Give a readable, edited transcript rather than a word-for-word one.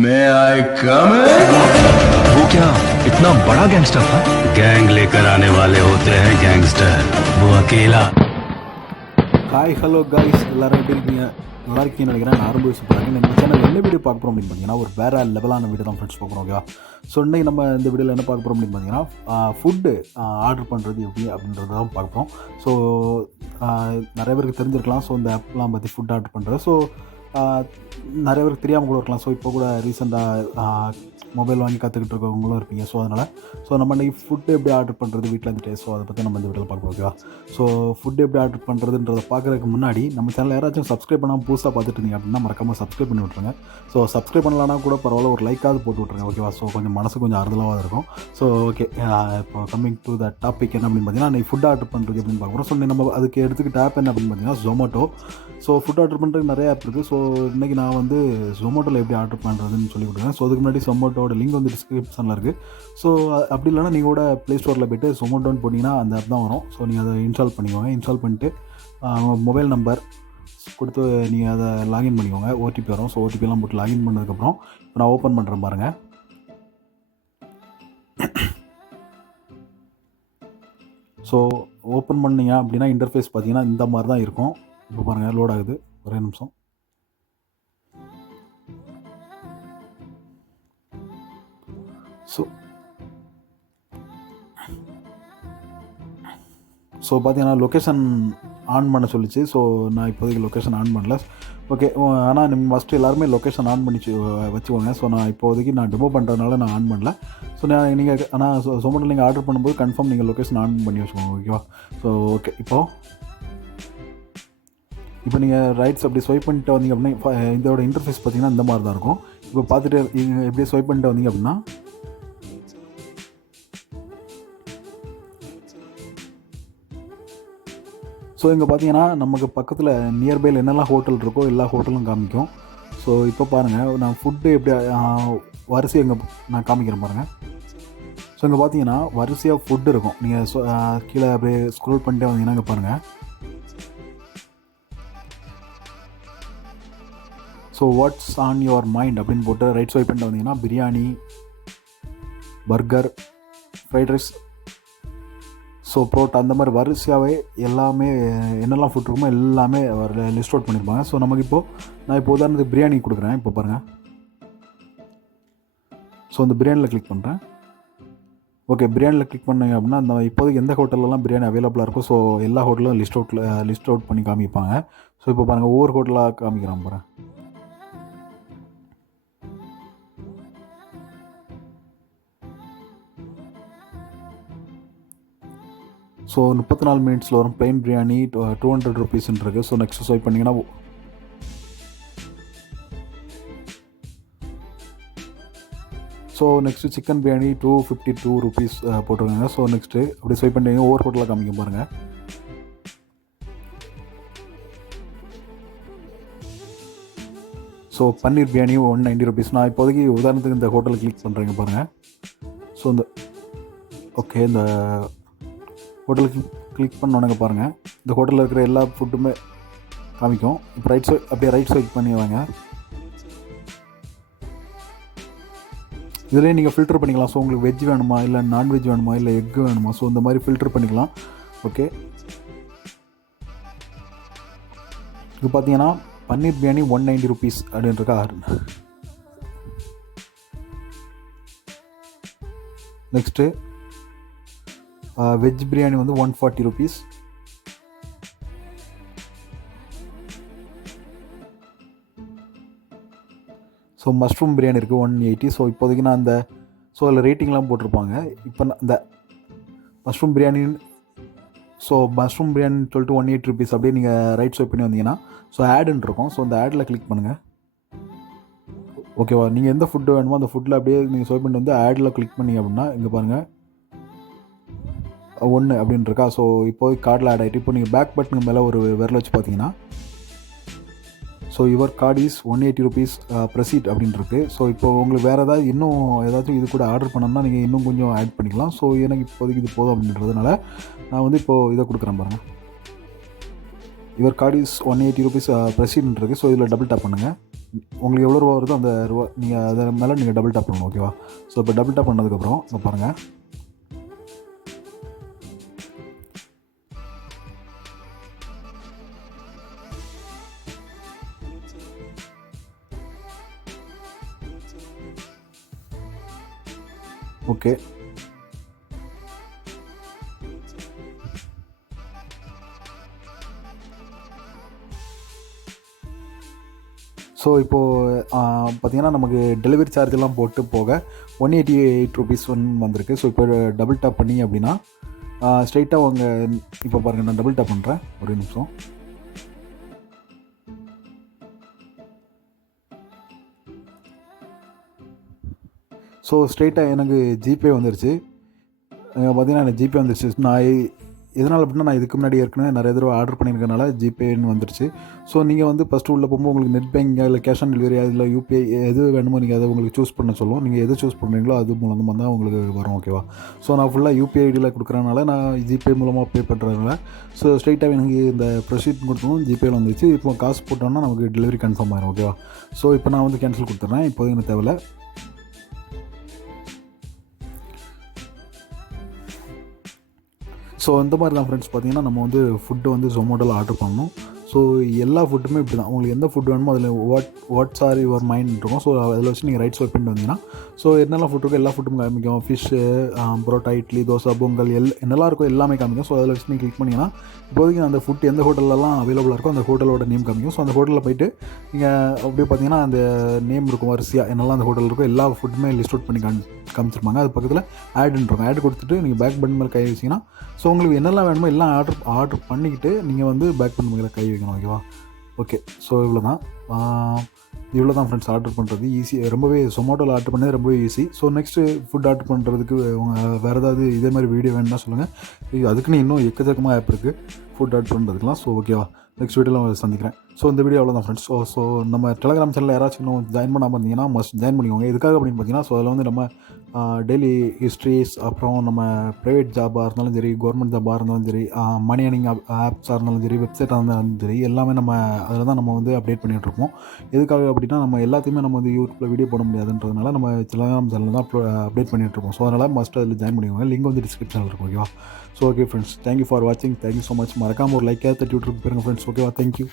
May I come in? वो क्या इतना बड़ा गैंगस्टर था? गैंग लेकर आने वाले होते हैं गैंगस्टर, वो अकेला। ஹாய் ஹலோ காய்ஸ், எல்லோரும் எப்படி இருக்கீங்க? நல்லா இருக்கீங்கன்னு நினைக்கிறேன். நான் ஆரம்பி சொல்கிறாங்க. நம்ம சேனல் என்ன வீடியோ பார்க்க போகிறோம் அப்படின்னு பார்த்தீங்கன்னா, ஒரு வேறு லெவலான வீடியோ தான் ஃப்ரெண்ட்ஸ் பார்க்குறோம். ஓகேவா? ஸோ இன்றைக்கி நம்ம இந்த வீடியோவில் என்ன பார்க்க போகிறோம் அப்படின்னு பார்த்தீங்கன்னா, ஃபுட்டு ஆர்டர் பண்ணுறது எப்படி அப்படின்றத தான் பார்க்குறோம். ஸோ நிறைய பேருக்கு தெரிஞ்சிருக்கலாம். ஸோ இந்த ஆப்லாம் பற்றி ஃபுட் ஆர்டர் பண்ணுறது. ஸோ நிறைய பேருக்கு தெரியாமல் கூட இருக்கலாம். ஸோ இப்போ கூட ரீசெண்டாக மொபைல் வாங்கி கற்றுக்கிட்டு இருக்கவங்களும் இருப்பீங்க. ஸோ அதனால் நம்ம இன்றைக்கி ஃபுட்டு எப்படி ஆர்டர் பண்ணுறது வீட்டில் இருந்துட்டு, ஸோ அதை பற்றி நம்ம இந்த வீடியோவில் பார்க்குறோம். ஓகேவா? ஸோ ஃபுட்டு எப்படி ஆர்டர் பண்ணுறதுன்றதை பார்க்குறதுக்கு முன்னாடி நம்ம சேனல் யாராச்சும் சப்ஸ்கிரைப் பண்ணாமல் புதுசாக பார்த்துட்டு இருந்தீங்க அப்படின்னா மறக்காமல் சப்ஸ்கிரைப் பண்ணி விட்ருங்க. ஸோ சப்ஸ்கிரைப் பண்ணலன்னா கூட பரவாயில்ல, ஒரு லைக்காவது போட்டு விட்ருங்க. ஓகேவா? ஸோ கொஞ்சம் மனசு கொஞ்சம் ஆறுதலாக இருக்கும். ஸோ ஓகே, இப்போ கம்மிங் டு த டாபிக் என்ன அப்படின்னு பார்த்தீங்கன்னா, இன்றைக்கி ஃபுட் ஆர்டர் பண்ணுறது அப்படின்னு பார்க்குறோம். ஸோ நம்ம அதுக்கு எடுத்துக்கிட்ட ஆப் என்ன அப்படின்னு பார்த்தீங்கன்னா Zomato. ஸோ ஃபுட் ஆர்டர் பண்ணுறதுக்கு நிறைய ஆப் இருக்குது. ஸோ இன்றைக்கி நான் வந்து Zomatoவில் எப்படி ஆர்டர் பண்ணுறதுன்னு சொல்லி கொடுக்குறேன். ஸோ அதுக்கு முன்னாடி Zomatoட லிங்க் வந்து டிஸ்கிரிப்ஷனில் இருக்குது. ஸோ அப்படி இல்லைனா நீங்கள் கூட ப்ளே ஸ்டோரில் போய்ட்டு Zomatoன்னு போட்டிங்கன்னா அந்த ஆப் தான் வரும். ஸோ நீங்கள் அதை இன்ஸ்டால் பண்ணிக்கோங்க. இன்ஸ்டால் பண்ணிட்டு மொபைல் நம்பர் கொடுத்து நீங்கள் அதை லாகின் பண்ணிக்கோங்க. ஓடிபி வரும். ஸோ ஓடிபிலாம் போட்டு லாகின் பண்ணதுக்கப்புறம் இப்போ நான் ஓப்பன் பண்ணுறேன் பாருங்கள். ஸோ ஓப்பன் பண்ணிங்க அப்படின்னா இன்டர்ஃபேஸ் பார்த்தீங்கன்னா இந்த மாதிரி தான் இருக்கும். இப்போ பாருங்கள், லோட் ஆகுது. ஒரே நிமிஷம். ஸோ பார்த்தீங்கன்னா லொக்கேஷன் ஆன் பண்ண சொல்லிச்சு. ஸோ நான் இப்போதைக்கு லொக்கேஷன் ஆன் பண்ணல. ஓகே, ஆனால் நீங்கள் ஃபஸ்ட்டு எல்லாருமே லொக்கேஷன் ஆன் பண்ணி வச்சுக்கோங்க. ஸோ நான் இப்போதைக்கு டெமோ பண்ணுறதுனால நான் ஆன் பண்ணல. ஸோ நீங்கள் ஆனால் Zomato நீங்கள் ஆர்டர் பண்ணும்போது கன்ஃபார்ம் நீங்கள் லொக்கேஷன் ஆன் பண்ணி வச்சுக்கோங்க. ஓகேவா? ஸோ ஓகே, இப்போ நீங்கள் ரைட்ஸ் அப்படி ஸ்வைப் பண்ணிட்டு வந்தீங்க அப்படின்னா இதோட இன்டர்ஃபேஸ் பார்த்தீங்கன்னா இந்த மாதிரி தான் இருக்கும். இப்போ பார்த்துட்டு எப்படியே ஸ்வைப் பண்ணிட்டு வந்தீங்க அப்படின்னா ஸோ இங்கே பார்த்தீங்கன்னா நமக்கு பக்கத்தில் நியர்பையில் என்னெல்லாம் ஹோட்டல் இருக்கோ எல்லா ஹோட்டலும் காமிக்கும். ஸோ இப்போ பாருங்கள், நான் ஃபுட்டு எப்படி வரிசை இங்கே நான் காமிக்கிறேன் பாருங்கள். ஸோ இங்கே பார்த்தீங்கன்னா வரிசையாக ஃபுட்டு இருக்கும். நீங்கள் கீழே அப்படியே ஸ்க்ரோல் பண்ணிட்டே வந்தீங்கன்னா இங்கே பாருங்கள். So what's on your mind அப்படின்னு போட்டு ரைட் ஸ்வைப் பண்ணிட்டு வந்தீங்கன்னா biryani, burger, fried rice, so parotta, அந்த மாதிரி வரிசையாகவே எல்லாமே என்னெல்லாம் ஃபுட் இருக்குமோ எல்லாமே லிஸ்ட் அவுட் பண்ணியிருப்பாங்க. ஸோ நமக்கு நான் இப்போ உதாரணத்துக்கு பிரியாணி கொடுக்குறேன். இப்போ பாருங்கள். ஸோ அந்த பிரியாணியில் கிளிக் பண்ணுறேன். ஓகே, பிரியாணியில் கிளிக் பண்ணிங்க அப்படின்னா அந்த இப்போதைக்கு எந்த ஹோட்டலெலாம் பிரியாணி அவைலபிளாக இருக்கும் ஸோ எல்லா ஹோட்டலும் லிஸ்ட் அவுட் பண்ணி காமிப்பாங்க. ஸோ இப்போ பாருங்கள், ஒவ்வொரு ஹோட்டலாக காமிக்கிறான் பாருங்கள். ஸோ 34 மினிட்ஸில் வரும் ப்ளைன் பிரியாணி 200 ருபீஸ்ன்னு இருக்குது. ஸோ நெக்ஸ்ட் ஸ்வைப் பண்ணிங்கன்னா so next chicken biryani 252 rupees போட்டிருக்காங்க. ஸோ நெக்ஸ்ட்டு அப்படி ஸ்வைப் பண்ணிங்க ஒவ்வொரு ஹோட்டலாக காமிக்க பாருங்கள். ஸோ பன்னீர் பிரியாணி 190 ருபீஸ். நான் இப்போதைக்கு உதாரணத்துக்கு இந்த ஹோட்டலில் கிளிக் பண்ணுறேங்க பாருங்கள். ஸோ இந்த ஹோட்டலுக்கு கிளிக் பண்ணோன்னே பாருங்கள், இந்த ஹோட்டலில் இருக்கிற எல்லா ஃபுட்டுமே காமிக்கும். இப்போ அப்படியே ரைட் ஸ்வைப் பண்ணி வாங்க. இதிலே நீங்கள் ஃபில்டர் பண்ணிக்கலாம். ஸோ உங்களுக்கு வெஜ் வேணுமா, இல்லை நான்வெஜ் வேணுமா, இல்லை எக் வேணுமா, ஸோ இந்த மாதிரி ஃபில்டர் பண்ணிக்கலாம். ஓகே, இது பார்த்தீங்கன்னா பன்னீர் பிரியாணி 190 ருபீஸ் அப்படின்றக்கா. நெக்ஸ்ட்டு வெஜ் பிரியாணி வந்து 140 ருபீஸ். ஸோ மஷ்ரூம் பிரியாணி இருக்குது 180. ஸோ இப்போதைக்கு நான் அதில் ரேட்டிங்லாம் போட்டிருப்பாங்க. இப்போ இந்த மஷ்ரூம் பிரியாணின்னு சொல்லிட்டு 180 ருபீஸ் அப்படியே நீங்கள் ரைட் ஸ்வைப் பண்ணி வந்தீங்கன்னா ஸோ ஆடுன்னு இருக்கும். ஸோ அந்த ஆடில் கிளிக் பண்ணுங்கள். ஓகேவா? நீங்கள் எந்த ஃபுட்டு வேணுமோ அந்த ஃபுட்டில் அப்படியே நீங்கள் ஸ்வைப் பண்ணி வந்து ஆடில் கிளிக் பண்ணிங்க அப்படின்னா இங்கே பாருங்கள் 1 அப்படின்னு இருக்கா. ஸோ இப்போது கார்டில் ஆட் ஆகிட்டு இப்போ நீங்கள் பேக் பட்டனுக்கு மேலே ஒரு விரல் வச்சு பார்த்தீங்கன்னா so your card is 180 rupees proceed அப்படின்னு இருக்குது. ஸோ இப்போ உங்களுக்கு வேறு ஏதாச்சும் இது கூட ஆர்டர் பண்ணோம்னா நீங்கள் இன்னும் கொஞ்சம் ஆட் பண்ணிக்கலாம். ஸோ எனக்கு இப்போதைக்கு இது போதும் அப்படின்றதுனால நான் வந்து இப்போது இதை கொடுக்குறேன் பாருங்கள். யுவர் கார்டு இஸ் 180 ருபீஸ் ப்ரொசீட்னு இருக்குது. ஸோ இதில் டபுள் டேப் பண்ணுங்கள். உங்களுக்கு எவ்வளோ ரூபா வருதோ அந்த ரூபா நீங்கள் அதை மேலே நீங்கள் டபுள் டேப் பண்ணணும். ஓகேவா? ஸோ இப்போ டபுள் டேப் பண்ணதுக்கப்புறம் இங்கே பாருங்கள், ஓகே. ஸோ இப்போது பார்த்திங்கன்னா நமக்கு டெலிவரி சார்ஜெல்லாம் போட்டு போக 188 ருபீஸ் வந்திருக்கு. ஸோ இப்போ டபுள் டேப் பண்ணி அப்படின்னா ஸ்ட்ரைட்டாக அவங்க இப்போ பாருங்கள், நான் டபுள் டேப் பண்ணுறேன், ஒரு நிமிஷம். ஸோ ஸ்ட்ரைட்டாக எனக்கு ஜிபே வந்துருச்சு. பார்த்திங்கன்னா எனக்கு ஜிபே வந்துருச்சு. நான் எதனால் அப்படின்னா, நான் இதுக்கு முன்னாடி ஏற்கனவே நிறைய தடவை ஆர்டர் பண்ணியிருக்கனால ஜிபேன்னு வந்துருச்சு. ஸோ நீங்கள் வந்து ஃபஸ்ட்டு உள்ளே போகும்போது உங்களுக்கு நெட் பேங்கிங் இல்லை கேஷ் ஆன் டெலிவரி இல்லை யூபிஐ எது வேணுமோ நீங்கள் அதை உங்களுக்கு சூஸ் பண்ண சொல்லுவோம். நீங்கள் எது சூஸ் பண்ணுறீங்களோ அது மூலமாக தான் உங்களுக்கு வரும். ஓகேவா? ஸோ நான் ஃபுல்லாக யூபிஐ ஐடியில் கொடுக்குறதுனால, நான் ஜிபே மூலமாக பே பண்ணுறதுனால ஸோ ஸ்ட்ரைட்டாக எனக்கு இந்த ப்ரொசீட் கொடுத்தோம் ஜிபேயில் வந்துச்சு. இப்போ காசு போட்டோன்னா நமக்கு டெலிவரி கன்ஃபார்ம் ஆயிரும். ஓகேவா? ஸோ இப்போ நான் வந்து கேன்சல் கொடுத்துட்றேன். இப்போது எனக்கு தேவையில்லை. ஸோ இந்த மாதிரி தான் ஃப்ரெண்ட்ஸ் பார்த்திங்கன்னா நம்ம வந்து ஃபுட்டு வந்து ஜொமேட்டோவில் ஆர்டர் பண்ணணும். ஸோ எல்லா ஃபுட்டுமே இப்படி தான். உங்களுக்கு எந்த ஃபுட் வேணுமோ அதில் வாட்ஸ் ஆர் யுவர் மைண்ட் இருக்கும். ஸோ அதில் வச்சு நீங்கள் ரைட் ஸ்வைப் பண்ணிட்டு வந்தீங்கன்னா ஸோ என்னெல்லாம் ஃபுட் இருக்கோ எல்லா ஃபுட்டும் காமிக்கும். ஃபிஷ்ஷு, பரோட்டா, இட்லி, தோசை, பொங்கல் என்னெல்லாம் இருக்கோ எல்லாமே காமிக்கும். ஸோ அதில் வச்சு நீங்கள் கிளிக் பண்ணிங்கன்னா இப்போதைக்கு அந்த ஃபுட் எந்த ஹோட்டலெலாம் அவைலபிளாக இருக்கோ அந்த ஹோட்டலோட நேம் காமிக்கும். ஸோ அந்த ஹோட்டலில் போய்ட்டு நீங்கள் அப்படியே பார்த்தீங்கன்னா அந்த நேம் இருக்கும் வரிசையாக என்னெல்லாம் அந்த ஹோட்டலில் இருக்கோ எல்லா ஃபுட்டுமே லிஸ்ட் அவுட் பண்ணி காமிச்சிருப்பாங்க. அது பக்கத்தில் ஆடுன்றோம். ஆட் கொடுத்துட்டு நீங்கள் பேக் பட்டன் மேலே கை வச்சிங்கன்னா ஸோ உங்களுக்கு என்னெல்லாம் வேணுமோ எல்லாம் ஆர்டர் பண்ணிக்கிட்டு நீங்கள் வந்து பேக் பட்டன் மேலே கை வைக்கணும். ஓகேவா? ஓகே. ஸோ இவ்வளோ தான் ஃப்ரெண்ட்ஸ் ஆர்டர் பண்ணுறது ஈஸி. ரொம்பவே Zomatoவில் ஆர்டர் பண்ணது ரொம்பவே easy. So next food order பண்ணுறதுக்கு வேறு ஏதாவது இதே மாதிரி வீடியோ வேணும்னா சொல்லுங்கள். அதுக்குன்னு இன்னும் எக்கச்சக்கமாக ஆப் இருக்குது ஃபுட் ஆர்டர் பண்ணுறதுக்குலாம். ஸோ ஓகேவா? நெக்ஸ்ட் வீடியோவில் சந்திக்கிறேன். ஸோ இந்த வீடியோ அவ்வளோதான் ஃப்ரெண்ட்ஸ். ஸோ நம்ம டெலிகிராம் சேனலில் யாராச்சும் இன்னும் ஜாயின் பண்ணாமல் இருந்தீங்கன்னா மஸ்ட் ஜாயின் பண்ணிக்கோங்க. எதுக்காக அப்படின்னு பார்த்தீங்கன்னா, ஸோ அதில் வந்து நம்ம டெய்லி ஹிஸ்ட்ரிஸ், அப்புறம் நம்ம ப்ரைவேட் ஜாபாக இருந்தாலும் சரி, கவர்மெண்ட் ஜாபாக இருந்தாலும் சரி, மணி ஏர்னிங் ஆப்ஸாக இருந்தாலும் சரி, வெப்சைட்டாக இருந்தாலும் சரி, எல்லாமே நம்ம அதில் தான் நம்ம வந்து அப்டேட் பண்ணிகிட்ருப்போம். எதுக்காக அப்படின்னா, நம்ம எல்லாத்தையுமே நம்ம வந்து யூடியூப்பில் வீடியோ போட முடியாதுன்றதுனால நம்ம டெலிகிராம் சேனலில் தான் அப்டேட் பண்ணிகிட்ருப்போம். ஸோ அதனால் மஸ்ட் அதில் ஜாயின் பண்ணிக்கோங்க. லிங்க் வந்து டிஸ்கிரிப்ஷனில் இருக்கும். ஓகேவா? So okay friends, thank you for வாட்சிங். Thank you so much. மறக்காமல் ஒரு லைக்காக தட்டி விட்டுருக்கு பாருங்கள் ஃப்ரெண்ட்ஸ். ஓகேவா? தேங்க்யூ.